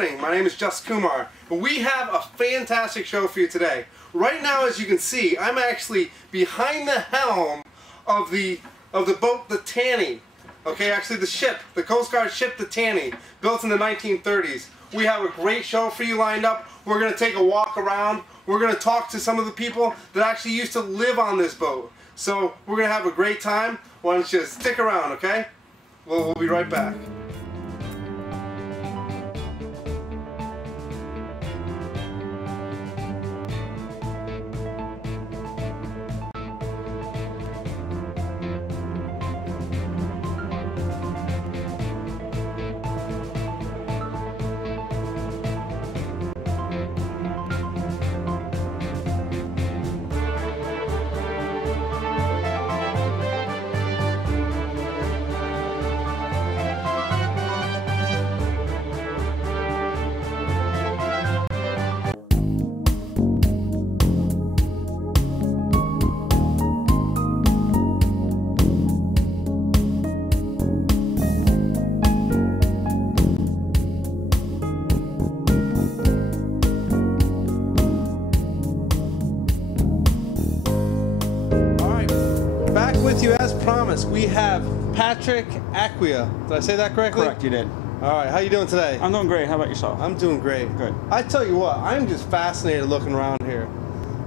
morning. My name is Just Kumar. We have a fantastic show for you today. Right now, as you can see, I'm actually behind the helm of the boat, the Taney. Okay, actually the ship, the Coast Guard ship, the Taney, built in the 1930s. We have a great show for you lined up. We're going to take a walk around. We're going to talk to some of the people that actually used to live on this boat. So we're going to have a great time. Why don't you stick around, okay? We'll be right back. With you as promised, we have Patrick Acquia. Did I say that correctly? Correct, you did. All right, how you doing today? I'm doing great. How about yourself? I'm doing great. Good. I tell you what, I'm just fascinated looking around here.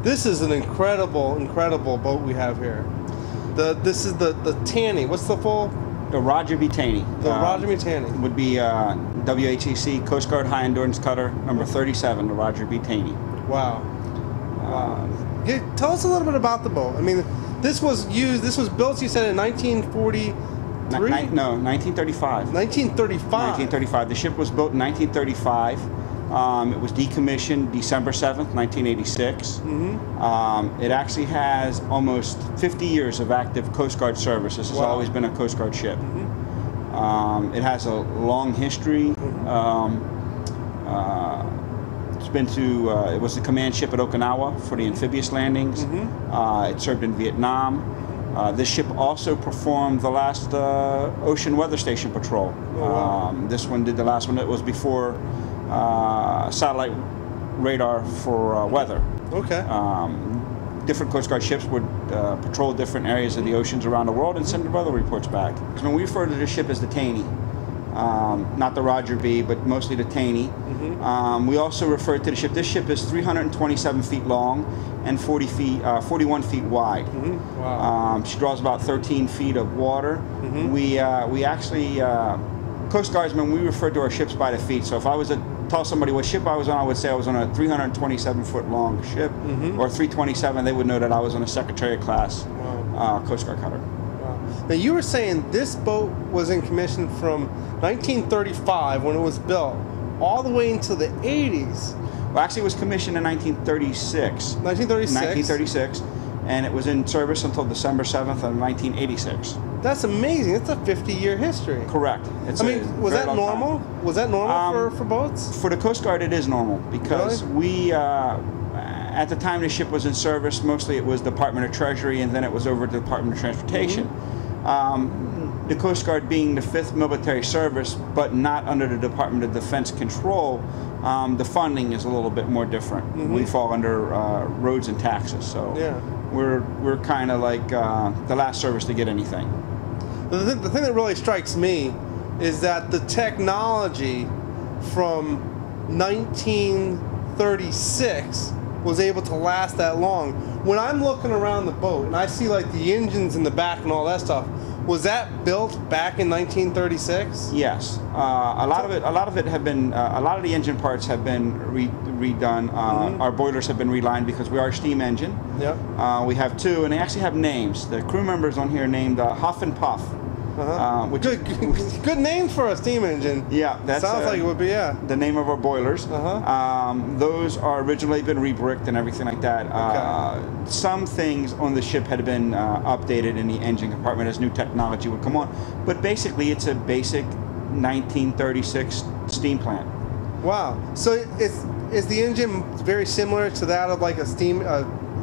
This is an incredible boat we have here. This is the Taney. What's the full? The Roger B. Taney. The Roger B. Taney. Would be WHEC Coast Guard High Endurance Cutter number 37, the Roger B. Taney. Wow. Wow. Tell us a little bit about the boat. I mean, this was built, you said, in 1943? No, 1935. 1935? 1935. The ship was built in 1935. It was decommissioned December 7th, 1986. It actually has almost 50 years of active Coast Guard service. This has always been a Coast Guard ship. It has a long history. It's been to, it was the command ship at Okinawa for the amphibious landings. It served in Vietnam. This ship also performed the last ocean weather station patrol. This one did the last one. It was before satellite radar for weather. Okay. Different Coast Guard ships would patrol different areas of the oceans around the world and send the weather reports back. When we refer to this ship as the Taney, not the Roger B, but mostly the Taney. We also refer to the ship. This ship is 327 feet long and 41 feet wide. Wow. She draws about 13 feet of water. We actually, Coast Guardsmen, we refer to our ships by the feet. So if I was to tell somebody what ship I was on, I would say I was on a 327 foot long ship, or 327. They would know that I was on a Secretariat class Coast Guard cutter. Now you were saying this boat was in commission from 1935 when it was built all the way into the 80s. Well, actually it was commissioned in 1936. 1936, and it was in service until December 7th of 1986. That's amazing. It's a 50-year history. Correct. I mean, was that normal? Was that normal for boats? For the Coast Guard, it is normal because we, at the time the ship was in service, mostly it was Department of Treasury, and then it was over to the Department of Transportation. The Coast Guard being the 5th military service, but not under the Department of Defense control, the funding is a little bit more different. We fall under roads and taxes, so we're kind of like the last service to get anything. The thing that really strikes me is that the technology from 1936 was able to last that long. When I'm looking around the boat and I see like the engines in the back and all that stuff, was that built back in 1936? Yes, a lot of it have been. A lot of the engine parts have been redone. Our boilers have been relined because we are a steam engine. Yep. We have two, and they actually have names. The crew members on here are named Huff and Puff. Good name for a steam engine. Yeah, that sounds like it would be. Yeah, the name of our boilers. Those are originally been rebricked and everything like that. Some things on the ship had been updated in the engine compartment as new technology would come on, but basically it's a basic 1936 steam plant. Wow. So is the engine very similar to that of like a steam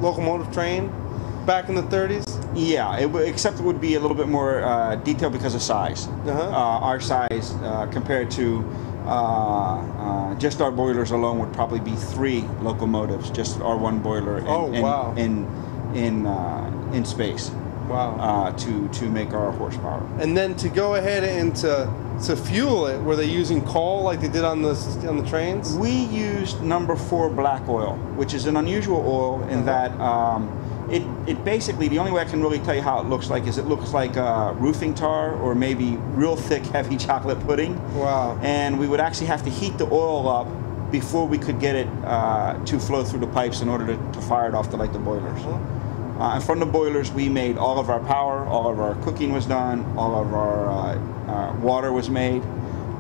locomotive train back in the 30s? Yeah, except it would be a little bit more detailed because of size. Our size compared to just our boilers alone would probably be 3 locomotives, just our one boiler in space. Wow. To make our horsepower. And then to go ahead and to fuel it, were they using coal like they did on the trains? We used number 4 black oil, which is an unusual oil in that it basically, the only way I can really tell you how it looks like is it looks like roofing tar or maybe real thick, heavy chocolate pudding. Wow. And we would actually have to heat the oil up before we could get it to flow through the pipes in order to fire it off to light the boilers. And from the boilers, we made all of our power, all of our cooking was done, all of our water was made,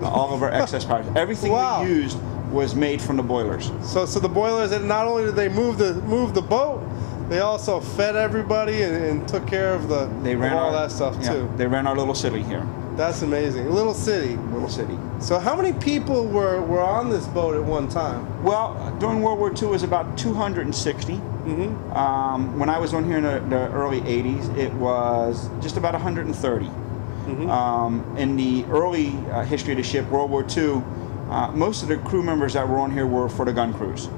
all of our excess power. Everything we used was made from the boilers. So the boilers, and not only did they move the boat, they also fed everybody and took care of all that stuff too. They ran our little city here. That's amazing. A little city. Little city. So how many people were on this boat at one time? Well, during World War II, it was about 260. When I was on here in the early 80s, it was just about 130. In the early history of the ship, World War II, most of the crew members that were on here were for the gun crews,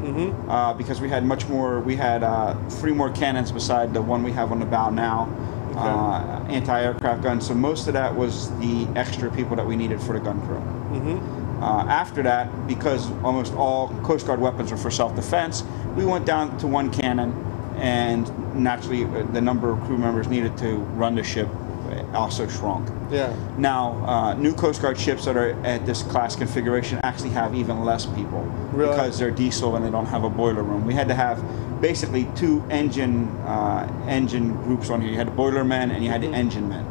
because we had much more. We had 3 more cannons beside the one we have on the bow now, anti-aircraft guns. So most of that was the extra people that we needed for the gun crew. After that, because almost all Coast Guard weapons were for self-defense, we went down to 1 cannon, and naturally the number of crew members needed to run the ship also shrunk. Yeah. Now, new Coast Guard ships that are at this class configuration actually have even less people, because they're diesel and they don't have a boiler room. We had to have basically 2 engine groups on here. You had the boiler men and you had the engine men.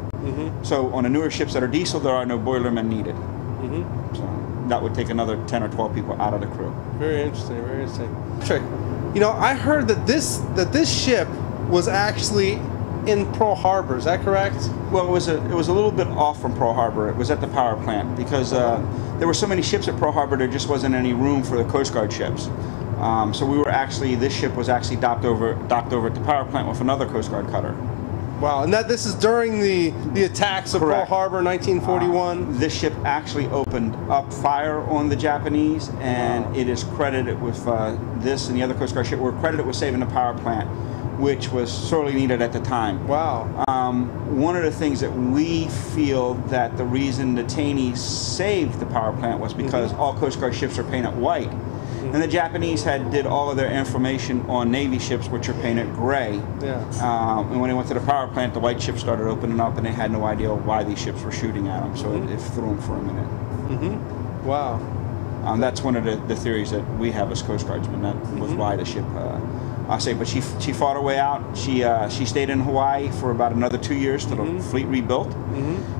So on the newer ships that are diesel, there are no boiler men needed. So that would take another 10 or 12 people out of the crew. Very interesting. Very interesting. You know, I heard that this ship was actually in Pearl Harbor. Is that correct? Well, it was a little bit off from Pearl Harbor. It was at the power plant because there were so many ships at Pearl Harbor. There just wasn't any room for the Coast Guard ships. So we were actually, this ship was actually docked over at the power plant with another Coast Guard cutter. Wow, and this is during the attacks of Pearl Harbor, 1941. This ship actually opened up fire on the Japanese, and it is credited with this and the other Coast Guard ship were credited with saving the power plant, which was sorely needed at the time. Wow. One of the things that we feel that the reason the Taney saved the power plant was because all Coast Guard ships are painted white. And the Japanese did all of their information on Navy ships, which are painted gray. Yeah. And when they went to the power plant, the white ships started opening up, and they had no idea why these ships were shooting at them. So it threw them for a minute. Wow. That's one of the theories that we have as Coast Guardsmen. That was why the ship. But she fought her way out. She stayed in Hawaii for about another 2 years till the fleet rebuilt,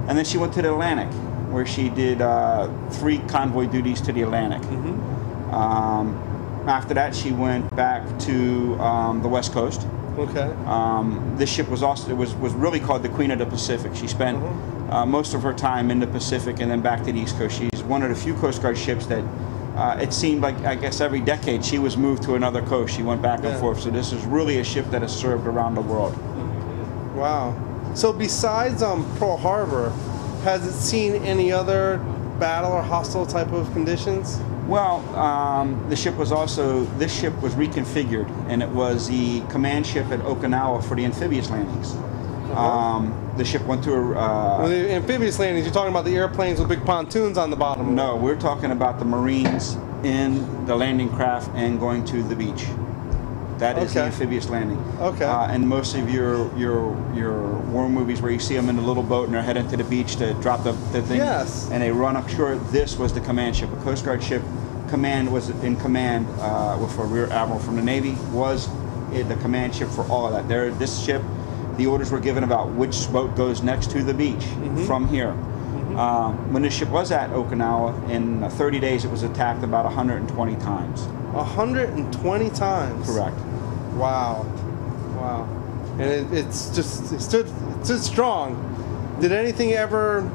and then she went to the Atlantic, where she did 3 convoy duties to the Atlantic. After that, she went back to the West Coast. Okay. This ship was really called the Queen of the Pacific. She spent most of her time in the Pacific and then back to the East Coast. She's one of the few Coast Guard ships that it seemed like, I guess, every decade she was moved to another coast. She went back and forth. So this is really a ship that has served around the world. Wow. So besides Pearl Harbor, has it seen any other battle or hostile type of conditions? Well, this ship was reconfigured, and it was the command ship at Okinawa for the amphibious landings. The ship went to well, the amphibious landings, you're talking about the airplanes with big pontoons on the bottom? No, we're talking about the Marines in the landing craft and going to the beach. That is the amphibious landing. Okay. And most of your war movies where you see them in a little boat and they're heading to the beach to drop the thing. Yes. And they run up shore. This was the command ship. A Coast Guard ship was in command with a rear admiral from the Navy, was the command ship for all of that. This ship, the orders were given about which boat goes next to the beach from here. When this ship was at Okinawa, in 30 days it was attacked about 120 times. 120 times? Correct. Wow. Wow. And it stood strong. Did anything ever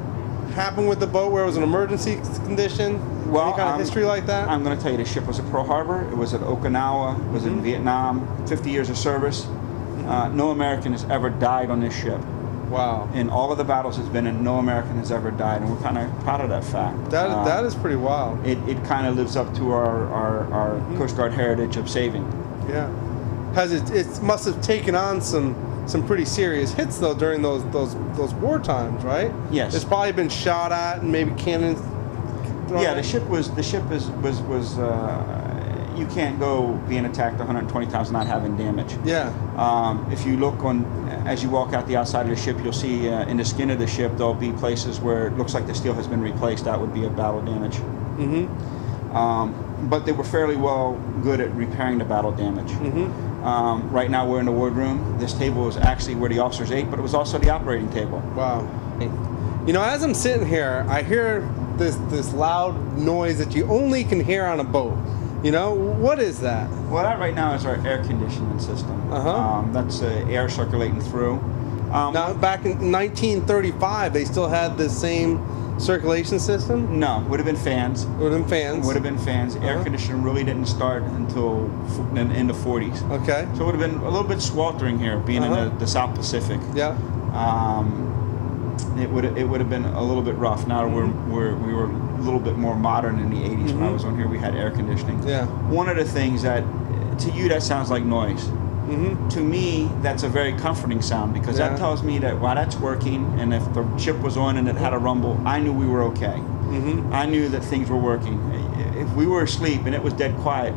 happen with the boat where it was an emergency condition? Well, any kind of history like that? I'm going to tell you, the ship was at Pearl Harbor, it was at Okinawa, it was in Vietnam, 50 years of service. No American has ever died on this ship. Wow. In all of the battles it's been in, no American has ever died, and we're kind of proud of that fact. That is pretty wild. It kind of lives up to our Coast Guard heritage of saving. Yeah. It must have taken on some pretty serious hits though during those war times, right? Yes. It's probably been shot at and maybe cannons. Yeah, the ship was you can't go being attacked 120 times not having damage. Yeah. If you look as you walk out the outside of the ship, you'll see in the skin of the ship there'll be places where it looks like the steel has been replaced. That would be a battle damage. But they were fairly good at repairing the battle damage. Right now we're in the wardroom. This table is actually where the officers ate, but it was also the operating table. Wow. You know, as I'm sitting here, I hear this loud noise that you only can hear on a boat. You know, what is that? Well, that right now is our air conditioning system. That's air circulating through. Now, back in 1935, they still had the same circulation system? No, would have been fans. Would have been fans. Would have been fans. Air conditioning really didn't start until in the 40s. Okay. So it would have been a little bit sweltering here, being in the South Pacific. Yeah. It would have been a little bit rough. Now we were a little bit more modern in the 80s. When I was on here, we had air conditioning. Yeah. One of the things that, to you, that sounds like noise. To me, that's a very comforting sound, because that tells me that while that's working, and if the ship was on and it had a rumble, I knew we were okay. I knew that things were working. If we were asleep and it was dead quiet,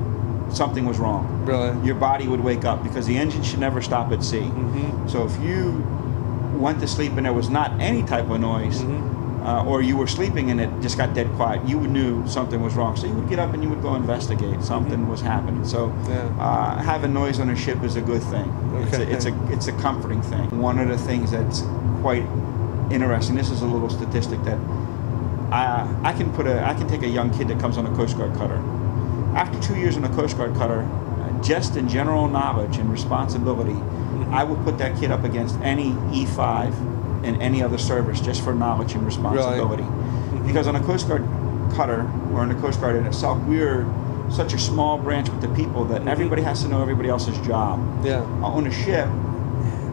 something was wrong. Really? Your body would wake up, because the engine should never stop at sea. So if you went to sleep and there was not any type of noise, or you were sleeping and it just got dead quiet, you knew something was wrong. So you would get up and you would go investigate. Something was happening. So having noise on a ship is a good thing. Okay. It's a comforting thing. One of the things that's quite interesting, this is a little statistic that I can take a young kid that comes on a Coast Guard cutter. After 2 years on a Coast Guard cutter, just in general knowledge and responsibility, I would put that kid up against any E5 in any other service, just for knowledge and responsibility. Really? Because on a Coast Guard cutter, or in the Coast Guard in itself, we're such a small branch with the people that everybody has to know everybody else's job. Yeah. On a ship,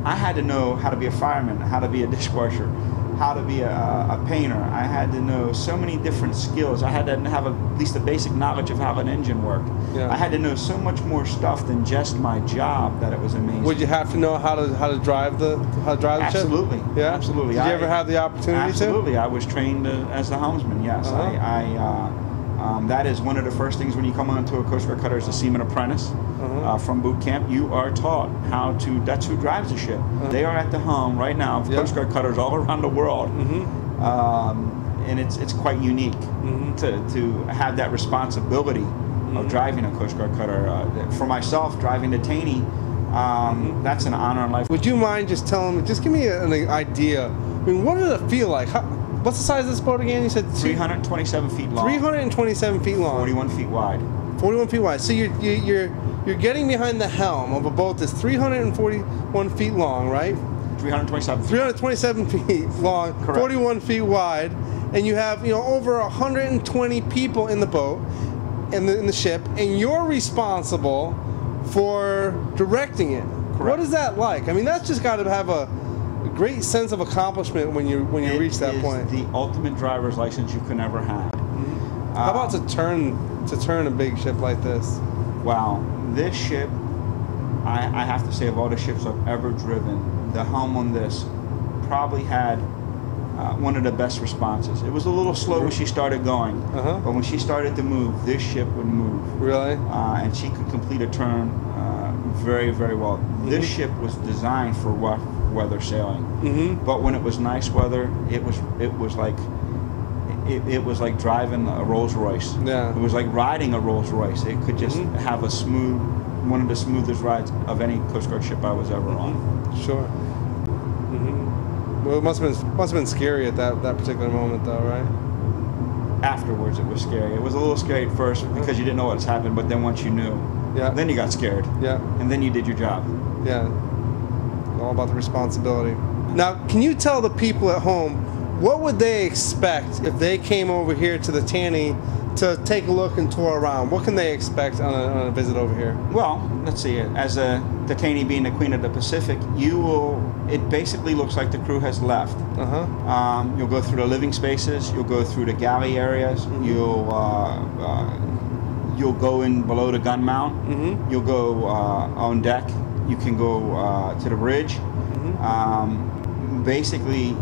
I had to know how to be a fireman, how to be a dishwasher, how to be a painter. I had to know so many different skills. I had to have at least a basic knowledge of how an engine worked. Yeah. I had to know so much more stuff than just my job that it was amazing. Would you have to know how to drive the ship? Absolutely. Yeah. Absolutely. Did you ever have the opportunity absolutely. to? I was trained as the helmsman. Yes. That is one of the first things when you come onto a Coast Guard cutter as a seaman apprentice. From boot camp, you are taught how to. That's who drives the ship. They are at the helm right now of Coast Guard cutters all around the world, and it's quite unique to have that responsibility of driving a Coast Guard cutter. For myself, driving the Taney, that's an honor in life. Would you mind just give me an idea? I mean, what did it feel like? What's the size of this boat again? You said 327 feet long. 327 feet long. 41 feet wide. 41 feet wide. So you're getting behind the helm of a boat that's 341 feet long, right? 327. 327 feet long, Correct. 41 feet wide, and you have over 120 people in the boat, in the ship, and you're responsible for directing it. Correct. What is that like? I mean, that's just got to have a great sense of accomplishment when you reach that point. It is the ultimate driver's license you can ever have. How about to turn a big ship like this? Wow, this ship, I have to say, of all the ships I've ever driven, the helm on this probably had one of the best responses. It was a little slow when she started going, but when she started to move, this ship would move. Really? And she could complete a turn very, very well. This ship was designed for rough weather sailing, but when it was nice weather, it was like driving a Rolls Royce. Yeah. It was like riding a Rolls Royce. It could just have one of the smoothest rides of any Coast Guard ship I was ever on. Sure. Well, it must have been scary at that particular moment, though, right? Afterwards, it was scary. It was a little scary at first because you didn't know what was happening, but then once you knew, then you got scared. Yeah. And then you did your job. Yeah. All about the responsibility. Now, can you tell the people at home, what would they expect if they came over here to the Taney to take a look and tour around, what can they expect on a visit over here? Well, let's see. As the Taney being the Queen of the Pacific, it basically looks like the crew has left. You'll go through the living spaces. You'll go through the galley areas. You'll go in below the gun mount. You'll go on deck. You can go to the bridge. Basically,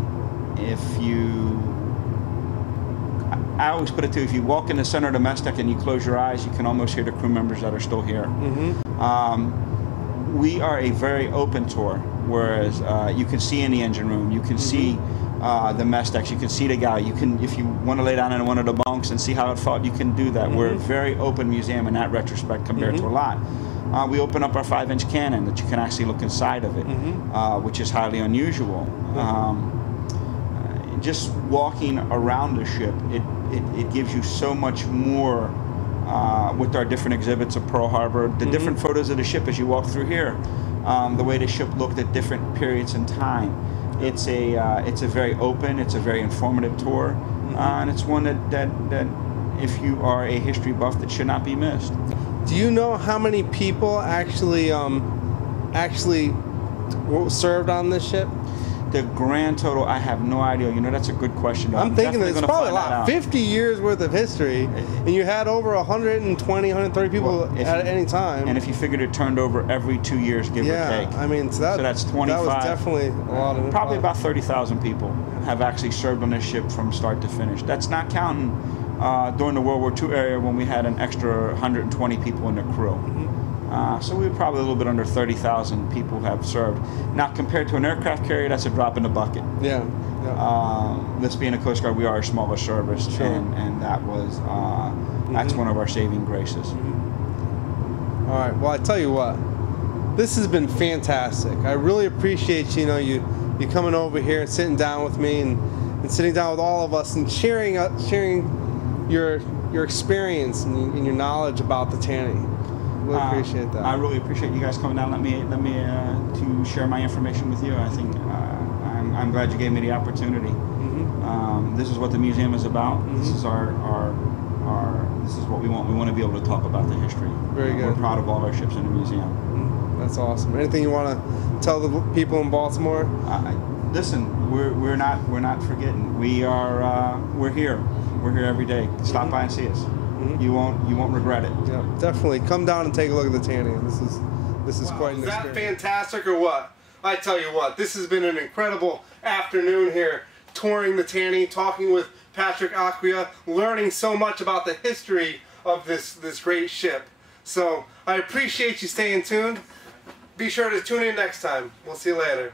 I always put it to, if you walk in the center of the mess deck and you close your eyes, you can almost hear the crew members that are still here. We are a very open tour, whereas you can see in the engine room, you can see the mess decks, you can see the galley. You can, if you want to lay down in one of the bunks and see how it felt, you can do that. We're a very open museum in that retrospect compared to a lot. We open up our 5-inch cannon that you can actually look inside of it, which is highly unusual. Just walking around the ship, it gives you so much more with our different exhibits of Pearl Harbor, the different photos of the ship as you walk through here, the way the ship looked at different periods in time. It's a very open, it's a very informative tour, and it's one that if you are a history buff, that should not be missed. Do you know how many people actually served on this ship? The grand total, I have no idea. You know, that's a good question. I'm thinking it's probably a lot. 50 years worth of history, and you had over 120, 130 people at any time. And if you figured it turned over every 2 years, give or take. I mean, so that's 25. That was definitely a lot of. Probably about 30,000 people have actually served on this ship from start to finish. That's not counting during the World War II era when we had an extra 120 people in the crew. So we were probably a little bit under 30,000 people have served. Now, compared to an aircraft carrier, that's a drop in the bucket. This being a Coast Guard, we are a smaller service, and that was that's one of our saving graces. All right. Well, I tell you what, this has been fantastic. I really appreciate you coming over here and sitting down with me and sitting down with all of us and sharing your experience and your knowledge about the Taney. Really appreciate that. I really appreciate you guys coming down. Let me to share my information with you. I think I'm glad you gave me the opportunity. This is what the museum is about. This is this is what we want. We want to be able to talk about the history. Very good. We're proud of all our ships in the museum. That's awesome. Anything you want to tell the people in Baltimore? Listen, we're not forgetting. We're here. We're here every day. Stop by and see us. You won't regret it. Yeah, definitely. Come down and take a look at the Taney. This is quite an experience. Is that fantastic or what? I tell you what, this has been an incredible afternoon here, touring the Taney, talking with Patrick Acquia, learning so much about the history of this great ship. So I appreciate you staying tuned. Be sure to tune in next time. We'll see you later.